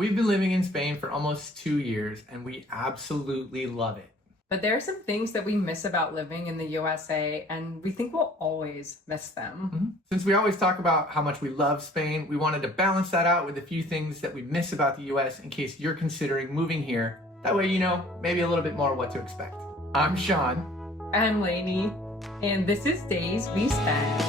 We've been living in Spain for almost 2 years and we absolutely love it. But there are some things that we miss about living in the USA, and we think we'll always miss them. Since we always talk about how much we love Spain, we wanted to balance that out with a few things that we miss about the US in case you're considering moving here. That way you know maybe a little bit more what to expect. I'm Shawn. I'm Lainey, and this is Days We Spend.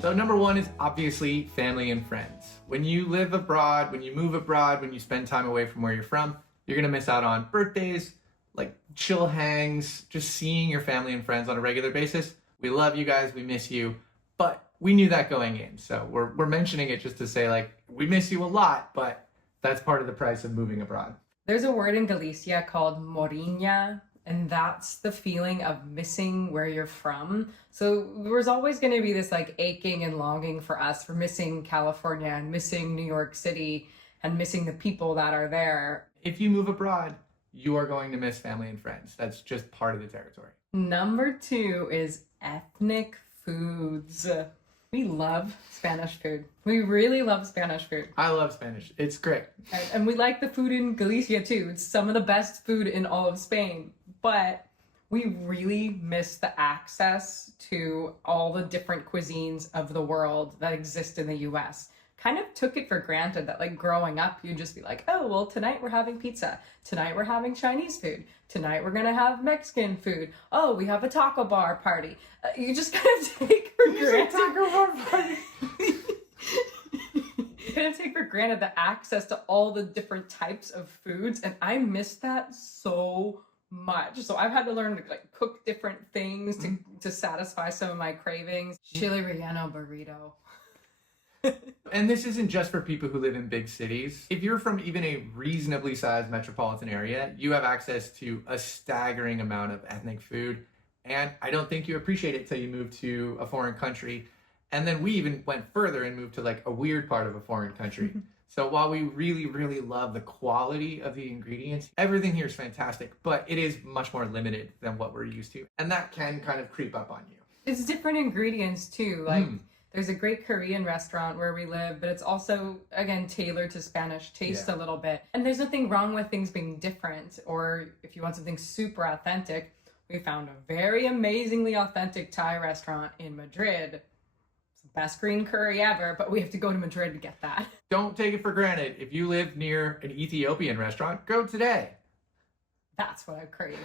So number one is obviously family and friends. When you live abroad, when you move abroad, when you spend time away from where you're from, you're gonna miss out on birthdays, like chill hangs, just seeing your family and friends on a regular basis. We love you guys, we miss you, but we knew that going in. So we're mentioning it just to say like, we miss you a lot, but that's part of the price of moving abroad. There's a word in Galicia called morinha, and that's the feeling of missing where you're from. So there's always going to be this like aching and longing for us for missing California and missing New York City and missing the people that are there. If you move abroad, you are going to miss family and friends. That's just part of the territory. Number two is ethnic foods. We love Spanish food. We really love Spanish food. I love Spanish. It's great. And we like the food in Galicia too. It's some of the best food in all of Spain. But we really miss the access to all the different cuisines of the world that exist in the US. Kind of took it for granted that like growing up, you'd just be like, oh, well, tonight we're having pizza. Tonight we're having Chinese food. Tonight we're gonna have Mexican food. Oh, we have a taco bar party. You just kind of take for granted. Taco bar party. You kind of take for granted the access to all the different types of foods, and I miss that so much. So I've had to learn to like cook different things to satisfy some of my cravings. Chili relleno burrito. And this isn't just for people who live in big cities. If you're from even a reasonably sized metropolitan area, you have access to a staggering amount of ethnic food. And I don't think you appreciate it till you move to a foreign country. And then we even went further and moved to like a weird part of a foreign country. So while we really, really love the quality of the ingredients, everything here is fantastic, but it is much more limited than what we're used to. And that can kind of creep up on you. It's different ingredients too. Like there's a great Korean restaurant where we live, but it's also, again, tailored to Spanish taste a little bit. And there's nothing wrong with things being different, or if you want something super authentic, we found a very amazingly authentic Thai restaurant in Madrid. It's the best green curry ever, but we have to go to Madrid to get that. Don't take it for granted. If you live near an Ethiopian restaurant, go today. That's what I crave.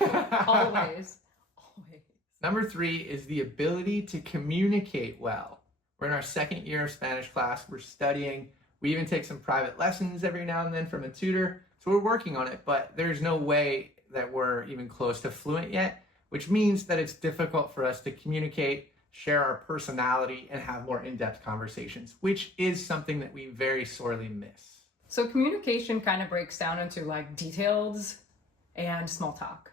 Always. Always. Number three is the ability to communicate well. We're in our second year of Spanish class. We're studying. We even take some private lessons every now and then from a tutor. So we're working on it, but there's no way that we're even close to fluent yet, which means that it's difficult for us to communicate, share our personality, and have more in-depth conversations, which is something that we very sorely miss. So communication kind of breaks down into like details and small talk.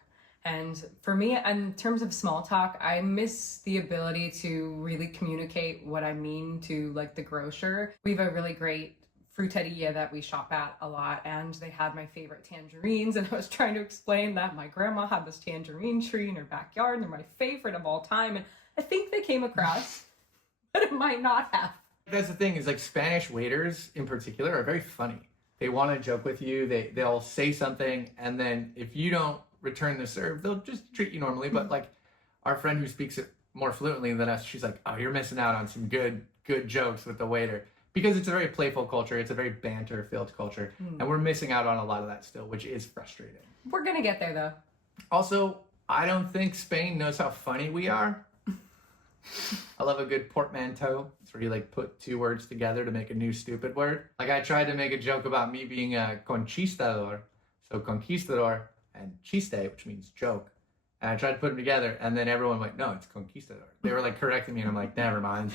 And for me, in terms of small talk, I miss the ability to really communicate what I mean to like the grocer. We have a really great fruteria that we shop at a lot, and they had my favorite tangerines, and I was trying to explain that my grandma had this tangerine tree in her backyard and they're my favorite of all time, and I think they came across, but it might not have. That's the thing, is like Spanish waiters in particular are very funny. They want to joke with you, they'll say something, and then if you don't return the serve, they'll just treat you normally. But like our friend who speaks it more fluently than us, she's like, oh, you're missing out on some good jokes with the waiter, because it's a very playful culture, it's a very banter filled culture, and we're missing out on a lot of that still, which is frustrating. We're gonna get there though. Also, I don't think Spain knows how funny we are. I love a good portmanteau. It's where you like put two words together to make a new stupid word. Like I tried to make a joke about me being a conquistador, so conquistador and chiste, which means joke. And I tried to put them together, and then everyone went, no, it's conquistador. They were like correcting me, and I'm like, never mind.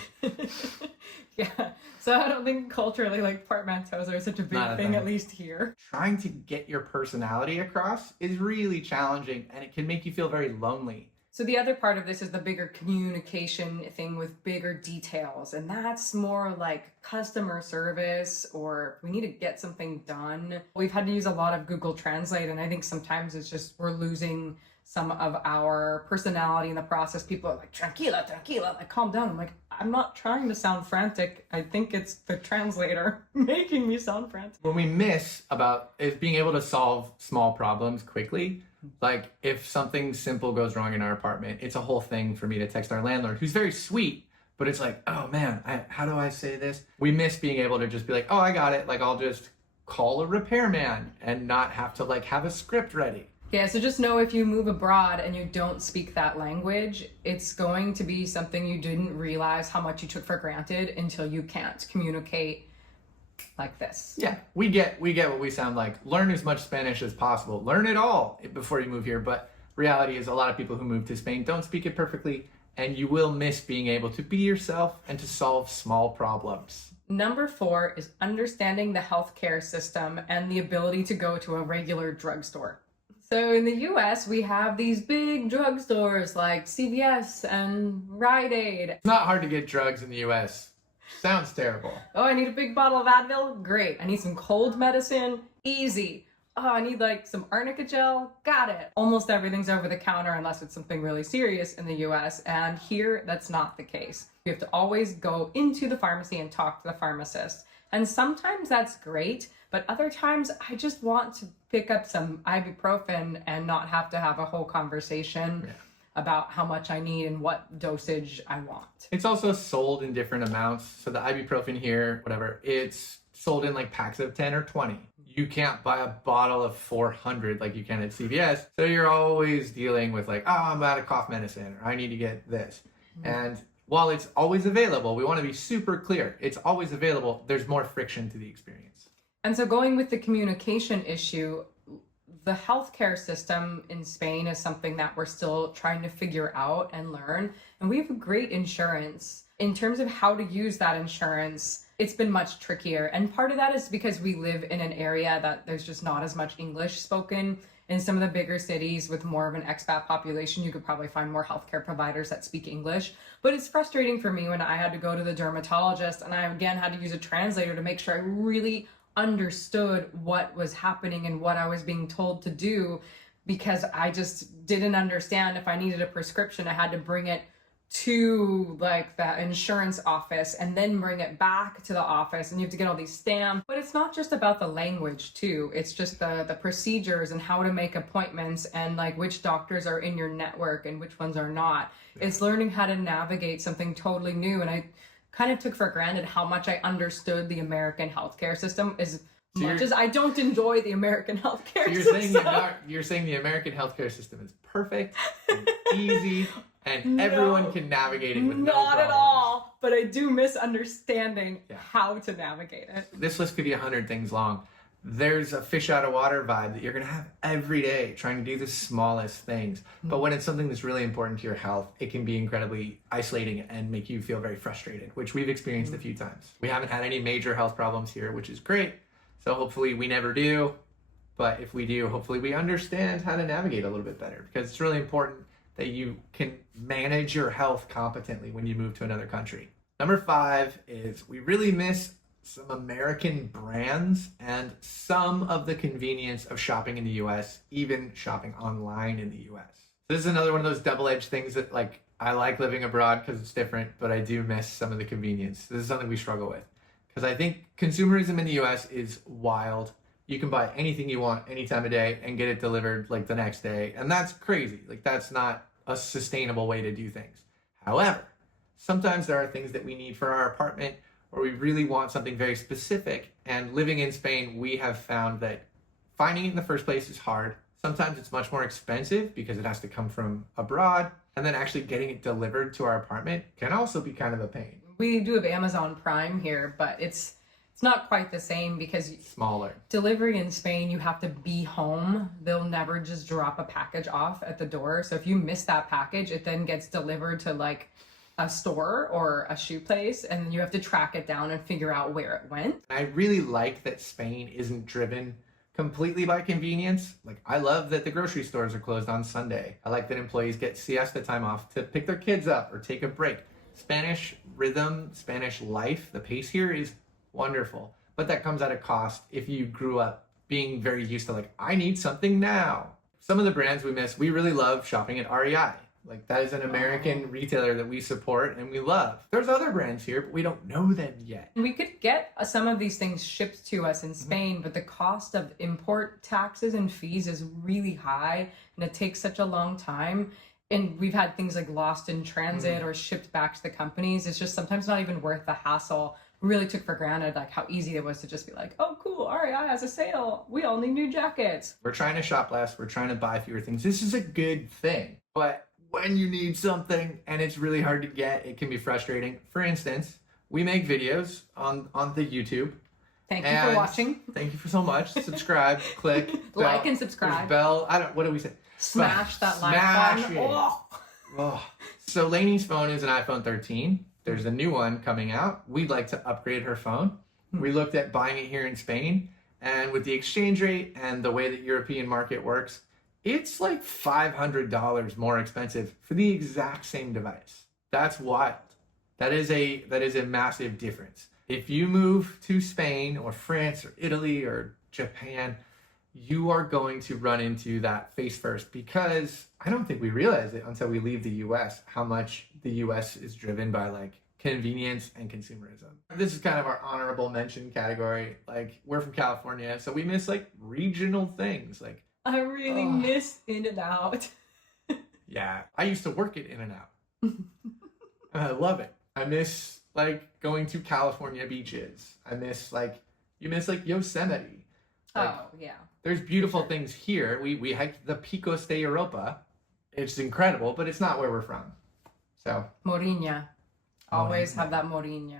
Yeah, so I don't think culturally like portmanteaus are such a big thing, at least here. Trying to get your personality across is really challenging, and it can make you feel very lonely. So the other part of this is the bigger communication thing with bigger details, and that's more like customer service, or we need to get something done. We've had to use a lot of Google Translate, and I think sometimes it's just we're losing some of our personality in the process. People are like, tranquila, tranquila, like calm down. I'm like, I'm not trying to sound frantic. I think it's the translator making me sound frantic. When we miss about is being able to solve small problems quickly. Like if something simple goes wrong in our apartment, it's a whole thing for me to text our landlord, who's very sweet, but it's like, oh man, how do I say this? We miss being able to just be like, oh, I got it. Like I'll just call a repairman and not have to like have a script ready. Yeah, so just know if you move abroad and you don't speak that language, it's going to be something you didn't realize how much you took for granted until you can't communicate like this. Yeah, we get what we sound like. Learn as much Spanish as possible. Learn it all before you move here. But reality is a lot of people who move to Spain don't speak it perfectly, and you will miss being able to be yourself and to solve small problems. Number 4 is understanding the healthcare system and the ability to go to a regular drugstore. So in the US, we have these big drugstores like CVS and Rite Aid. It's not hard to get drugs in the US. Sounds terrible. Oh, I need a big bottle of Advil? Great. I need some cold medicine? Easy. Oh, I need like some arnica gel? Got it. Almost everything's over the counter unless it's something really serious in the US, and here that's not the case. You have to always go into the pharmacy and talk to the pharmacist. And sometimes that's great, but other times I just want to pick up some ibuprofen and not have to have a whole conversation about how much I need and what dosage I want. It's also sold in different amounts. So the ibuprofen here, whatever, it's sold in like packs of 10 or 20. You can't buy a bottle of 400 like you can at CVS. So you're always dealing with like, oh, I'm out of cough medicine, or I need to get this. And while it's always available, we want to be super clear. It's always available. There's more friction to the experience. And so going with the communication issue, the healthcare system in Spain is something that we're still trying to figure out and learn. And we have great insurance. In terms of how to use that insurance, it's been much trickier. And part of that is because we live in an area that there's just not as much English spoken. In some of the bigger cities with more of an expat population, you could probably find more healthcare providers that speak English. But it's frustrating for me when I had to go to the dermatologist and I again had to use a translator to make sure I really understood what was happening and what I was being told to do, because I just didn't understand. If I needed a prescription, I had to bring it to like the insurance office and then bring it back to the office, and you have to get all these stamps. But it's not just about the language too. It's just the procedures and how to make appointments and like which doctors are in your network and which ones are not. It's learning how to navigate something totally new. And I kind of took for granted how much I understood the American healthcare system as much as I don't enjoy the American healthcare system. You're saying the American healthcare system is perfect and easy and everyone can navigate it with no not problems. at all, but I do miss understanding how to navigate it. This list could be 100 things long. There's a fish out of water vibe that you're going to have every day trying to do the smallest things. But when it's something that's really important to your health, it can be incredibly isolating and make you feel very frustrated, which we've experienced a few times. We haven't had any major health problems here, which is great. So hopefully we never do. But if we do, hopefully we understand how to navigate a little bit better, because it's really important that you can manage your health competently when you move to another country. Number 5 is we really miss some American brands and some of the convenience of shopping in the US, even shopping online in the US. This is another one of those double-edged things that like I like living abroad because it's different, but I do miss some of the convenience. This is something we struggle with because I think consumerism in the US is wild. You can buy anything you want any time of day and get it delivered like the next day. And that's crazy. Like that's not a sustainable way to do things. However, sometimes there are things that we need for our apartment or we really want something very specific. And living in Spain, we have found that finding it in the first place is hard. Sometimes it's much more expensive because it has to come from abroad. And then actually getting it delivered to our apartment can also be kind of a pain. We do have Amazon Prime here, but it's not quite the same because smaller. Delivery in Spain, you have to be home. They'll never just drop a package off at the door. So if you miss that package, it then gets delivered to like a store or a shoe place, and you have to track it down and figure out where it went. I really like that Spain isn't driven completely by convenience. Like I love that the grocery stores are closed on Sunday. I like that employees get siesta time off to pick their kids up or take a break. Spanish rhythm, Spanish life, the pace here is wonderful, but that comes at a cost if you grew up being very used to like, I need something now. Some of the brands we miss, we really love shopping at REI. Like that is an American retailer that we support and we love. There's other brands here, but we don't know them yet. We could get some of these things shipped to us in Spain, but the cost of import taxes and fees is really high and it takes such a long time. And we've had things like lost in transit or shipped back to the companies. It's just sometimes not even worth the hassle. We really took for granted like how easy it was to just be like, oh cool, REI has a sale. We all need new jackets. We're trying to shop less. We're trying to buy fewer things. This is a good thing. But when you need something and it's really hard to get, it can be frustrating. For instance, we make videos on the YouTube. Thank you for watching. Thank you for so much. Subscribe, click, like bell, and subscribe. Bell. What do we say? Smash that like button. Oh. So Lainey's phone is an iPhone 13. There's a new one coming out. We'd like to upgrade her phone. We looked at buying it here in Spain, and with the exchange rate and the way that European market works, it's like $500 more expensive for the exact same device. That's wild. That is a massive difference. If you move to Spain or France or Italy or Japan, you are going to run into that face first, because I don't think we realize it until we leave the US, how much the US is driven by like convenience and consumerism. This is kind of our honorable mention category. Like, we're from California, so we miss like regional things. Like, I really miss In-N-Out. Yeah, I used to work at In-N-Out. And I love it. I miss like going to California beaches. You miss like Yosemite. Like, oh yeah. There's beautiful things here. We hiked the Picos de Europa. It's incredible, but it's not where we're from. So Morinha. Always have that Morinha.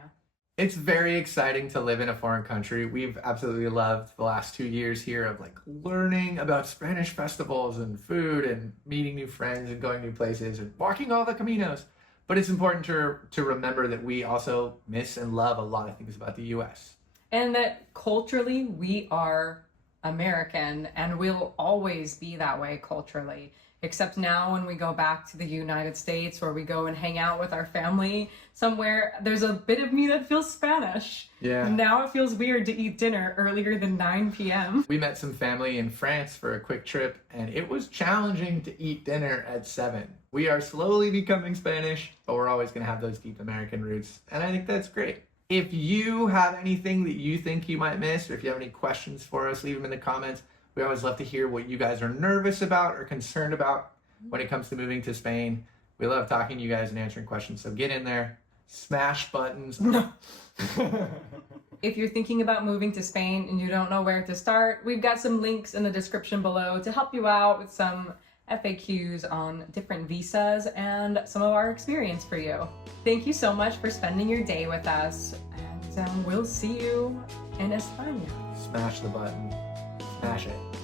It's very exciting to live in a foreign country. We've absolutely loved the last 2 years here of like learning about Spanish festivals and food and meeting new friends and going new places and walking all the caminos. But it's important to remember that we also miss and love a lot of things about the US. And that culturally we are American and we'll always be that way culturally. Except now when we go back to the United States or we go and hang out with our family somewhere, there's a bit of me that feels Spanish. Yeah. Now it feels weird to eat dinner earlier than 9 p.m. We met some family in France for a quick trip, and it was challenging to eat dinner at 7. We are slowly becoming Spanish, but we're always going to have those deep American roots, and I think that's great. If you have anything that you think you might miss, or if you have any questions for us, leave them in the comments. We always love to hear what you guys are nervous about or concerned about when it comes to moving to Spain. We love talking to you guys and answering questions, so get in there, smash buttons. If you're thinking about moving to Spain and you don't know where to start, we've got some links in the description below to help you out with some FAQs on different visas and some of our experience for you. Thank you so much for spending your day with us, and we'll see you in España. Smash the button. Smash it.